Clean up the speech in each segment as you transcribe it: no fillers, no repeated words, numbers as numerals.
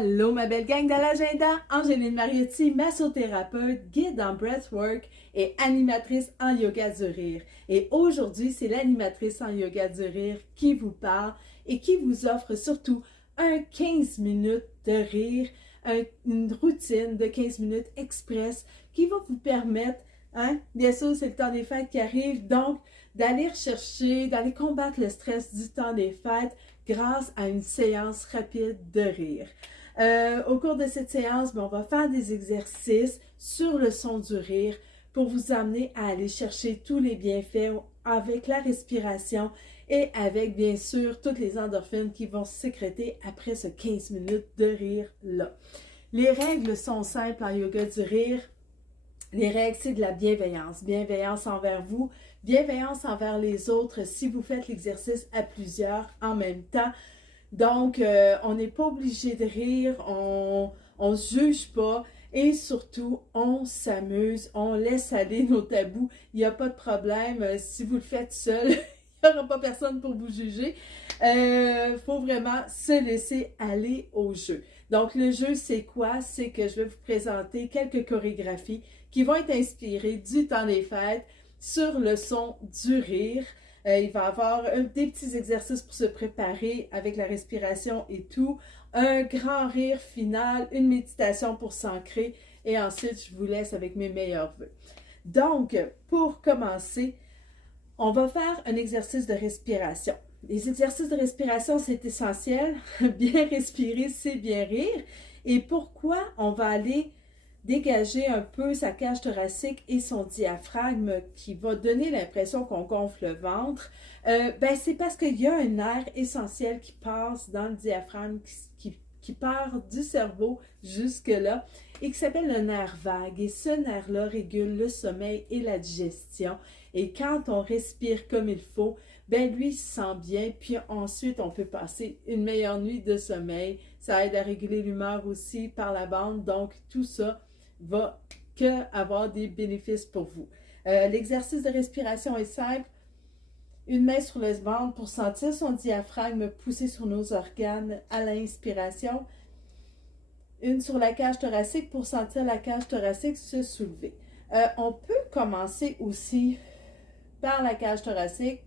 Allô ma belle gang de l'agenda, Angéline Mariotti, massothérapeute, guide en breathwork et animatrice en yoga du rire. Et aujourd'hui, c'est l'animatrice en yoga du rire qui vous parle et qui vous offre surtout un 15 minutes de rire, une routine de 15 minutes express qui va vous permettre, bien sûr c'est le temps des fêtes qui arrive, donc d'aller rechercher, d'aller combattre le stress du temps des fêtes grâce à une séance rapide de rire. Au cours de cette séance, on va faire des exercices sur le son du rire pour vous amener à aller chercher tous les bienfaits avec la respiration et avec bien sûr toutes les endorphines qui vont se sécréter après ce 15 minutes de rire-là. Les règles sont simples en yoga du rire. Les règles, c'est de la bienveillance. Bienveillance envers vous, bienveillance envers les autres si vous faites l'exercice à plusieurs en même temps. Donc, on n'est pas obligé de rire, on ne juge pas et surtout, on s'amuse, on laisse aller nos tabous. Il n'y a pas de problème. Si vous le faites seul, il n'y aura pas personne pour vous juger. Faut vraiment se laisser aller au jeu. Donc, le jeu, c'est quoi? C'est que je vais vous présenter quelques chorégraphies qui vont être inspirées du temps des fêtes sur le son du rire. Il va y avoir des petits exercices pour se préparer avec la respiration et tout. Un grand rire final, une méditation pour s'ancrer et ensuite, je vous laisse avec mes meilleurs vœux. Donc, pour commencer, on va faire un exercice de respiration. Les exercices de respiration, c'est essentiel. Bien respirer, c'est bien rire. Et pourquoi on va aller dégager un peu sa cage thoracique et son diaphragme qui va donner l'impression qu'on gonfle le ventre, c'est parce qu'il y a un air essentiel qui passe dans le diaphragme, qui part du cerveau jusque-là et qui s'appelle le nerf vague. Et ce nerf-là régule le sommeil et la digestion. Et quand on respire comme il faut, lui, il se sent bien, puis ensuite, on peut passer une meilleure nuit de sommeil. Ça aide à réguler l'humeur aussi par la bande, donc tout ça va avoir des bénéfices pour vous. L'exercice de respiration est simple. Une main sur le ventre pour sentir son diaphragme pousser sur nos organes à l'inspiration. Une sur la cage thoracique pour sentir la cage thoracique se soulever. On peut commencer aussi par la cage thoracique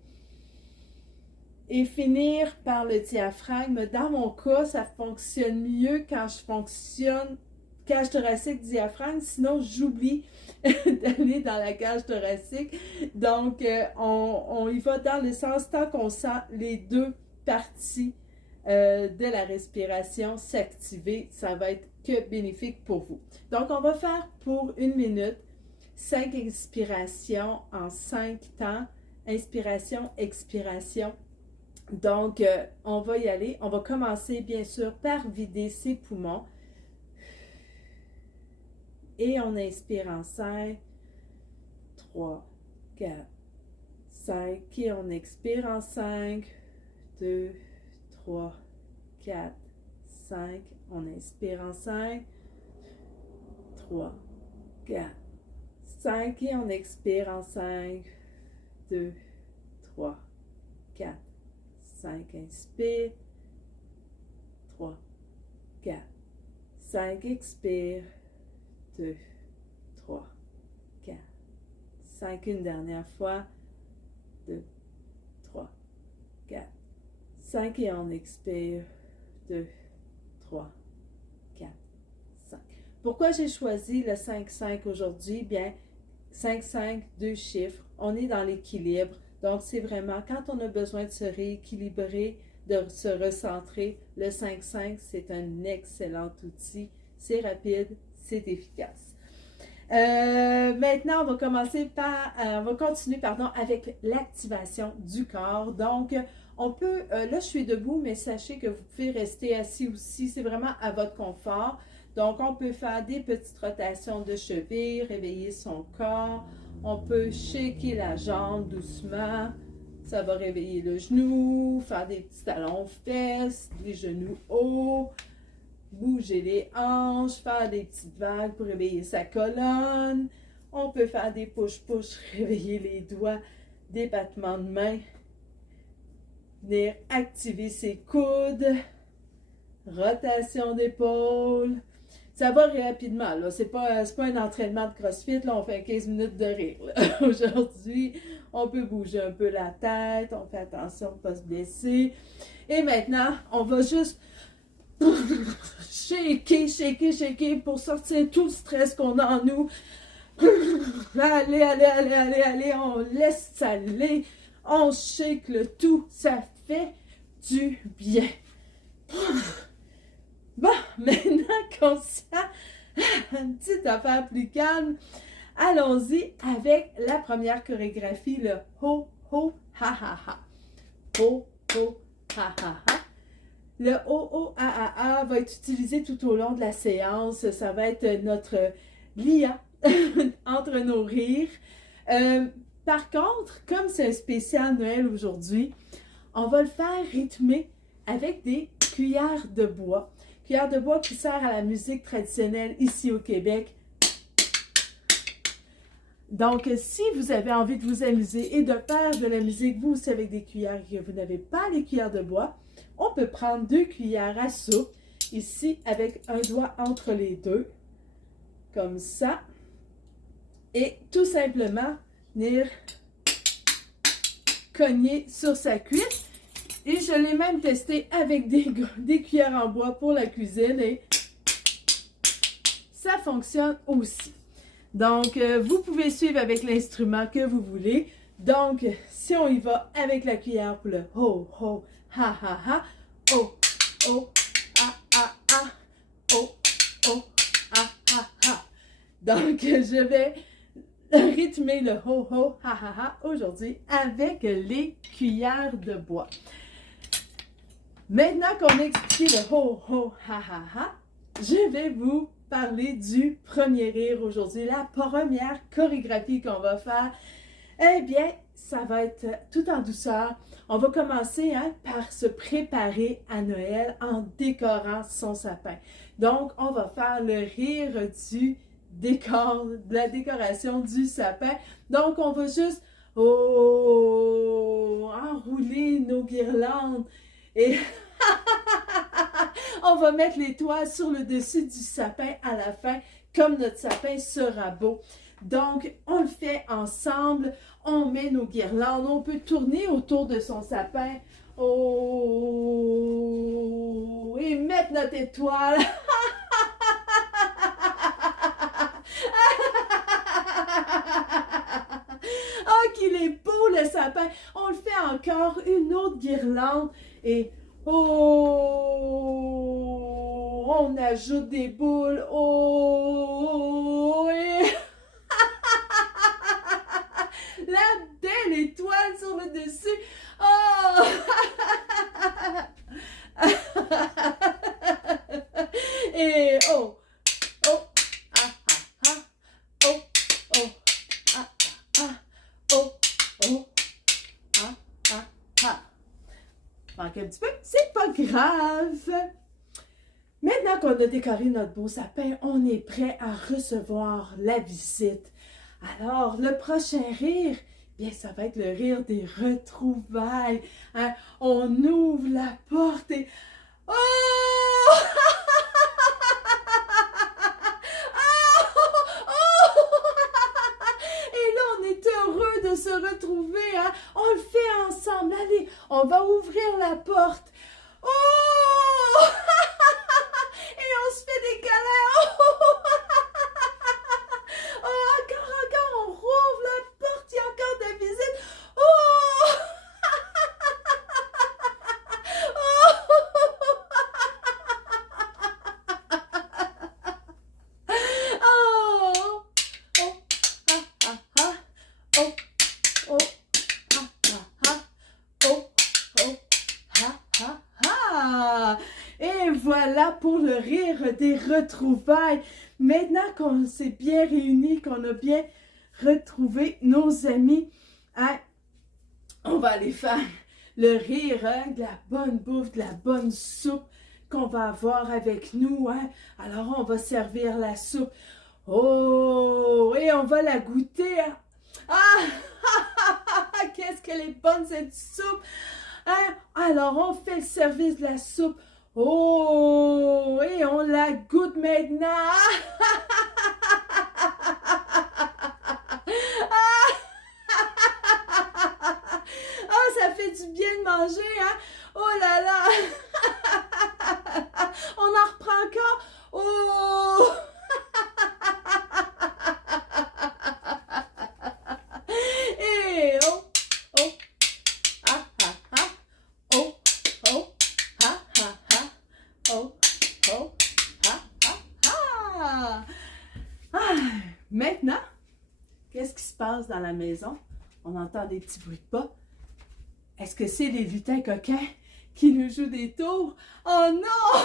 et finir par le diaphragme. Dans mon cas, ça fonctionne mieux quand je fonctionne cage thoracique, diaphragme, sinon j'oublie d'aller dans la cage thoracique. Donc, on y va dans le sens tant qu'on sent les deux parties de la respiration s'activer, ça va être que bénéfique pour vous. Donc, on va faire pour 1 minute 5 inspirations en 5 temps. Inspiration, expiration. Donc, on va y aller. On va commencer, bien sûr, par vider ses poumons. Et on inspire en 5, 3, 4, 5. Et on expire en 5, 2, 3, 4, 5. On inspire en 5, 3, 4, 5. Et on expire en 5, 2, 3, 4, 5. Inspire, 3, 4, 5. Expire, 2, 3, 4, 5. Une dernière fois. 2, 3, 4, 5. Et on expire. 2, 3, 4, 5. Pourquoi j'ai choisi le 5-5 aujourd'hui? Bien, 5-5, 2 chiffres. On est dans l'équilibre. Donc, c'est vraiment quand on a besoin de se rééquilibrer, de se recentrer, le 5-5, c'est un excellent outil. C'est rapide, c'est efficace. Maintenant, on va continuer avec l'activation du corps. Donc, on peut, là je suis debout, mais sachez que vous pouvez rester assis aussi, c'est vraiment à votre confort. Donc, on peut faire des petites rotations de cheville, réveiller son corps. On peut shaker la jambe doucement. Ça va réveiller le genou, faire des petits talons fesses, les genoux hauts. Bouger les hanches, faire des petites vagues pour réveiller sa colonne. On peut faire des push-push, réveiller les doigts, des battements de mains. Venir activer ses coudes. rotation d'épaule. Ça va rapidement, là. C'est pas un entraînement de CrossFit, là. On fait 15 minutes de rire, là. Aujourd'hui, on peut bouger un peu la tête. On fait attention de ne pas se blesser. Et maintenant, on va juste shaker, shaker, shaker pour sortir tout le stress qu'on a en nous. Allez, allez, allez, allez, allez. On laisse aller. On shake le tout. Ça fait du bien. Bon, maintenant qu'on sent une petite affaire plus calme, allons-y avec la première chorégraphie, le ho, ho, ha, ha, ha. Ho, ho, ha, ha, ha. Le ho, ho, ha, ha, ha va être utilisé tout au long de la séance. Ça va être notre lien entre nos rires. Par contre, comme c'est un spécial Noël aujourd'hui, on va le faire rythmer avec des cuillères de bois. Cuillère de bois qui sert à la musique traditionnelle ici au Québec. Donc, si vous avez envie de vous amuser et de faire de la musique, vous aussi avec des cuillères et que vous n'avez pas les cuillères de bois, on peut prendre 2 cuillères à soupe, ici avec un doigt entre les deux, comme ça. Et tout simplement, venir cogner sur sa cuisse. Et je l'ai même testé avec des cuillères en bois pour la cuisine et ça fonctionne aussi. Donc, vous pouvez suivre avec l'instrument que vous voulez. Donc, si on y va avec la cuillère pour le ho, ho, ha, ha, ha, ho, ho, ha, ha, ha, ho, ho, ha, ha, ha. Donc, je vais rythmer le ho, ho, ha, ha, ha aujourd'hui avec les cuillères de bois. Maintenant qu'on a expliqué le ho, ho, ha, ha, ha, je vais vous parler du premier rire aujourd'hui. La première chorégraphie qu'on va faire, eh bien, ça va être tout en douceur. On va commencer par se préparer à Noël en décorant son sapin. Donc, on va faire le rire du décor, de la décoration du sapin. Donc, on va juste enrouler nos guirlandes et on va mettre les toiles sur le dessus du sapin à la fin, comme notre sapin sera beau. Donc, on le fait ensemble, on met nos guirlandes, on peut tourner autour de son sapin, et mettre notre étoile. Oh, qu'il est beau le sapin! On le fait encore, une autre guirlande, et on ajoute des boules. Et la belle étoile sur le dessus. Et manque un petit peu, c'est pas grave. Maintenant qu'on a décoré notre beau sapin, on est prêt à recevoir la visite. Alors, le prochain rire, bien, ça va être le rire des retrouvailles. Hein? On ouvre la porte et... Et là, on est heureux de se retrouver. Hein? On le fait ensemble. Allez, on va ouvrir la porte. Et on se fait des câlins. Encore, on rouvre la porte. Il y a encore des visites. Et voilà pour le rire des retrouvailles. Maintenant qu'on s'est bien réunis, qu'on a bien retrouvé nos amis, hein, on va aller faire le rire de la bonne bouffe, de la bonne soupe qu'on va avoir avec nous. Hein. Alors, on va servir la soupe. Et on va la goûter. Hein. Qu'est-ce qu'elle est bonne cette soupe! Hein? Alors, on fait le service de la soupe. Oh, et on la goûte maintenant. Oh, ça fait du bien de manger, hein? Oh là là! On en reprend encore? Oh! Et oh, oh, ah, ah, ah, oh, oh, ah, ah, ah, oh, oh, ah, ah, ah. Ah, maintenant, qu'est-ce qui se passe dans la maison? On entend des petits bruits de pas. Est-ce que c'est les lutins coquins qui nous jouent des tours? Oh non!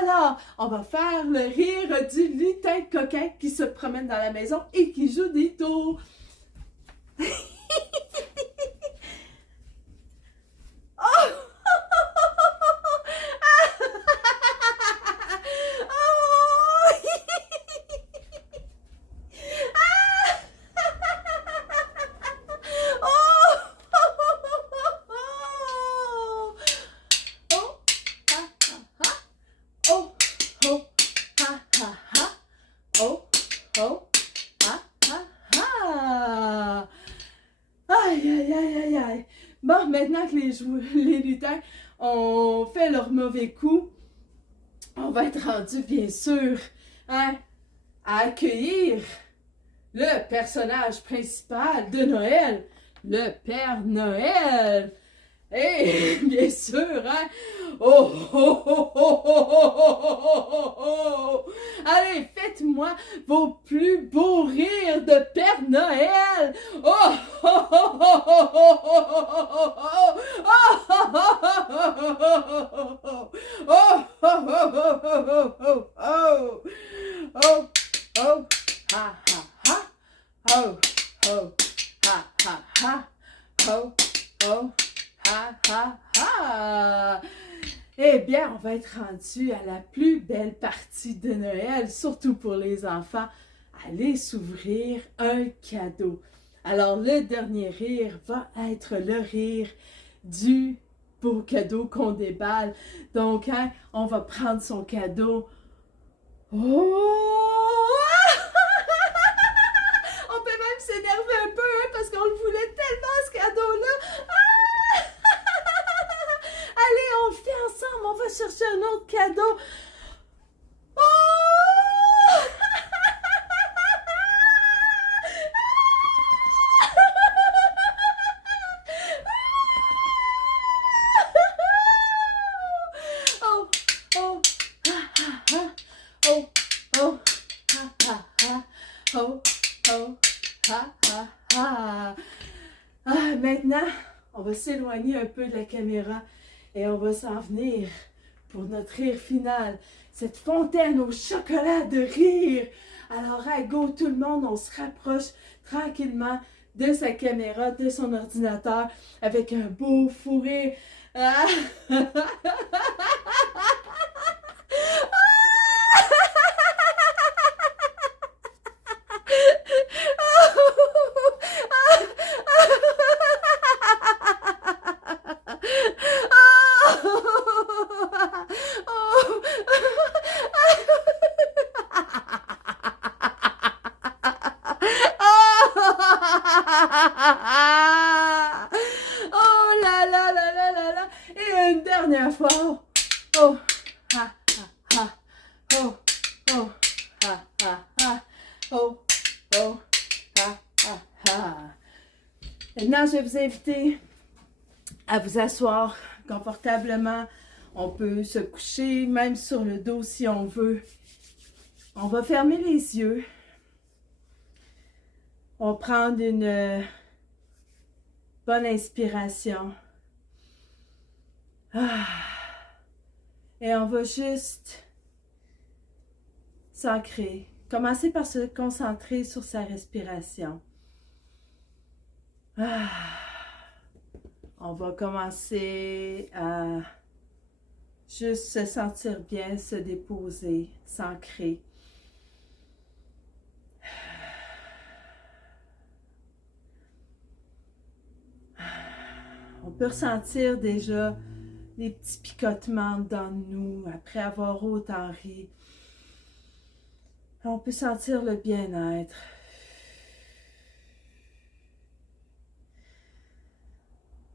Alors, on va faire le rire du lutin coquin qui se promène dans la maison et qui joue des tours. Oh! Aïe, aïe, aïe, aïe, aïe. Bon, maintenant que les lutins ont fait leur mauvais coup, on va être rendu, bien sûr, hein, à accueillir le personnage principal de Noël, le Père Noël. Et bien sûr, hein, oh, oh, oh, oh, oh, oh, oh, oh, oh. Allez, faites-moi vos plus beaux rires de Père Noël. Oh, oh, oh, oh, oh, oh, oh, oh, oh, oh, ha, ha, ha, oh, oh, ha, ha, ha, oh, oh, ha, ha, ha. Eh bien, on va être rendu à la plus belle partie de Noël, surtout pour les enfants. Allez s'ouvrir un cadeau. Alors, le dernier rire va être le rire du beau cadeau qu'on déballe. Donc, hein, on va prendre son cadeau. Oh! On peut même s'énerver un peu, hein, parce qu'on le voulait tellement, ce cadeau-là. Allez, on le fait ensemble, on va chercher un autre cadeau. Oh! Oh, oh, ha, ha, ha. Oh, oh, ha, ha, ha. Oh, oh, ha, ha, ha. Ah, maintenant, on va s'éloigner un peu de la caméra et on va s'en venir pour notre rire final. Cette fontaine au chocolat de rire. Alors, à go, tout le monde, on se rapproche tranquillement de sa caméra, de son ordinateur, avec un beau fou rire. Ah! Oh là là là là là là. Et une dernière fois. Oh, ha, ha, ha. Oh, oh, ha, ha, ha. Oh, oh, ha, ha, ha. Maintenant, je vais vous inviter à vous asseoir confortablement. On peut se coucher même sur le dos si on veut. On va fermer les yeux. On va prendre une bonne inspiration. Ah. Et on va juste s'ancrer. Commencer par se concentrer sur sa respiration. Ah. On va commencer à juste se sentir bien, se déposer, s'ancrer. On peut ressentir déjà des petits picotements dans nous après avoir autant ri. On peut sentir le bien-être.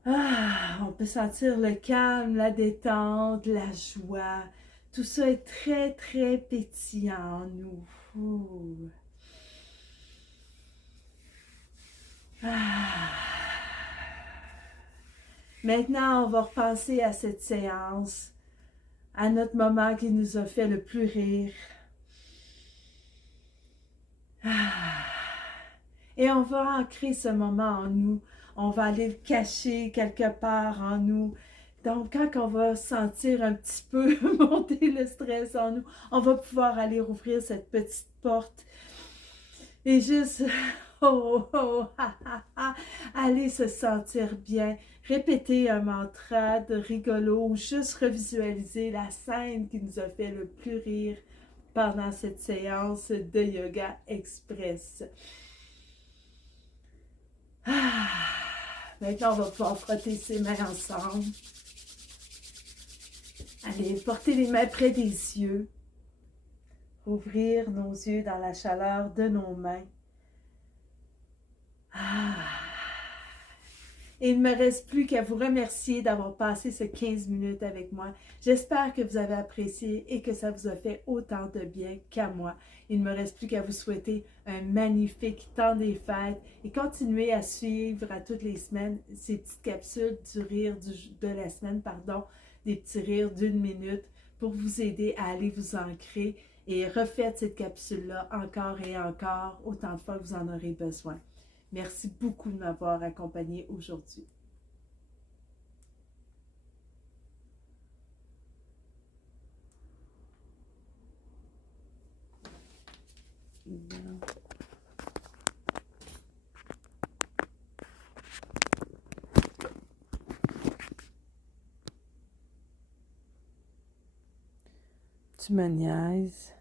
On peut sentir le calme, la détente, la joie. Tout ça est très, très pétillant en nous. Ouh. Ah. Maintenant, on va repenser à cette séance, à notre moment qui nous a fait le plus rire. Et on va ancrer ce moment en nous. On va aller le cacher quelque part en nous. Donc, quand on va sentir un petit peu monter le stress en nous, on va pouvoir aller rouvrir cette petite porte et juste, aller se sentir bien. Répéter un mantra de rigolo ou juste revisualiser la scène qui nous a fait le plus rire pendant cette séance de yoga express. Maintenant, on va pouvoir frotter ses mains ensemble. Allez, porter les mains près des yeux. Ouvrir nos yeux dans la chaleur de nos mains. Et il ne me reste plus qu'à vous remercier d'avoir passé ces 15 minutes avec moi. J'espère que vous avez apprécié et que ça vous a fait autant de bien qu'à moi. Il ne me reste plus qu'à vous souhaiter un magnifique temps des fêtes et continuez à suivre à toutes les semaines ces petites capsules du rire de la semaine, des petits rires d'1 minute pour vous aider à aller vous ancrer et refaites cette capsule-là encore et encore, autant de fois que vous en aurez besoin. Merci beaucoup de m'avoir accompagné aujourd'hui. Tu me niaises.